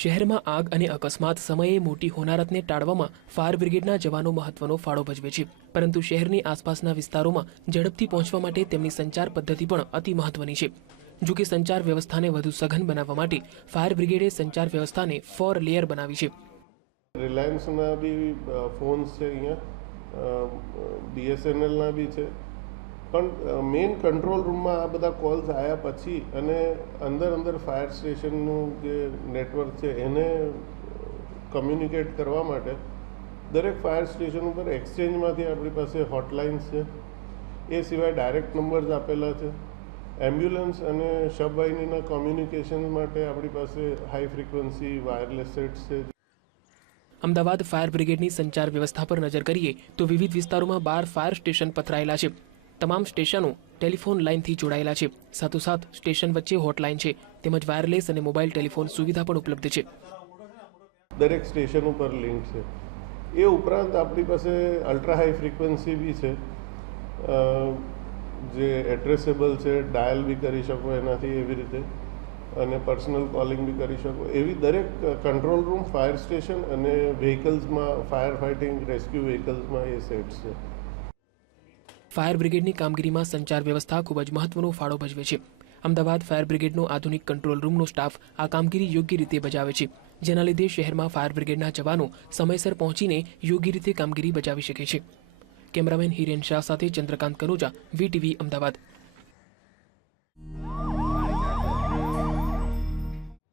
શહેરમાં આગ અને અકસ્માત સમયે મોટી હોનારતને ટાળવામાં ફાયર બ્રિગેડના જવાનો મહત્વનો ફાળો ભજવે છે. પરંતુ શહેરની આસપાસના વિસ્તારોમાં ઝડપથી પહોંચવા માટે તેમની સંચાર પદ્ધતિ પણ અતિ મહત્વની છે. જો કે સંચાર વ્યવસ્થાને વધુ સઘન બનાવવા માટે ફાયર બ્રિગેડે સંચાર વ્યવસ્થાને ફોર લેયર બનાવી છે. રિલાયન્સના બી ફોન્સ છે અહીંયા. બીએસએનએલના બી છે. પણ મેઇન કંટ્રોલ રૂમમાં આ બધા કોલ્સ આવ્યા પછી અને અંદર અંદર ફાયર સ્ટેશનનું જે નેટવર્ક છે, એને કમ્યુનિકેટ કરવા માટે દરેક ફાયર સ્ટેશન ઉપર એક્સચેન્જમાંથી આપણી પાસે હોટલાઇન્સ છે. એ સિવાય ડાયરેક્ટ નંબર્સ આપેલા છે. એમ્બ્યુલન્સ અને શબવાહિનીના કોમ્યુનિકેશન માટે આપણી પાસે હાઈ ફ્રિકવન્સી વાયરલેસ સેટ્સ છે. અમદાવાદ ફાયર બ્રિગેડની સંચાર વ્યવસ્થા પર નજર કરીએ તો વિવિધ વિસ્તારોમાં બાર ફાયર સ્ટેશન પથરાયેલા છે. તમામ સ્ટેશનો ટેલિફોન લાઇનથી જોડાયેલા છે. સાથોસાથ સ્ટેશન વચ્ચે હોટલાઇન છે. તેમજ વાયરલેસ અને મોબાઈલ ટેલિફોન સુવિધા પણ ઉપલબ્ધ છે. દરેક સ્ટેશન ઉપર લિંક છે. એ ઉપરાંત આપણી પાસે અલ્ટ્રા હાઈ ફ્રિકવન્સી બી છે. જે એડ્રેસેબલ છે ડાયલ બી કરી શકો એનાથી એવી રીતે. અને પર્સનલ કોલિંગ બી કરી શકો. એવી દરેક કંટ્રોલ રૂમ ફાયર સ્ટેશન અને વ્હીકલ્સમાં ફાયર ફાઇટિંગ રેસ્ક્યુ વ્હીકલ્સમાં એ સેટ્સ છે. ફાયર બ્રિગેડની કામગીરીમાં સંચાર વ્યવસ્થા ખૂબ જ મહત્વનો ફાળો ભજવે છે. અમદાવાદ ફાયર બ્રિગેડનો આધુનિક કંટ્રોલ રૂમનો સ્ટાફ આ કામગીરી યોગ્ય રીતે બજાવે છે, જેના લીધે શહેરમાં ફાયર બ્રિગેડના જવાનો સમયસર પહોંચીને યોગ્ય રીતે કામગીરી બજાવી શકે છે. કેમેરામેન હિરેન શાહ સાથે ચંદ્રકાંત કનોજા, વીટીવી અમદાવાદ.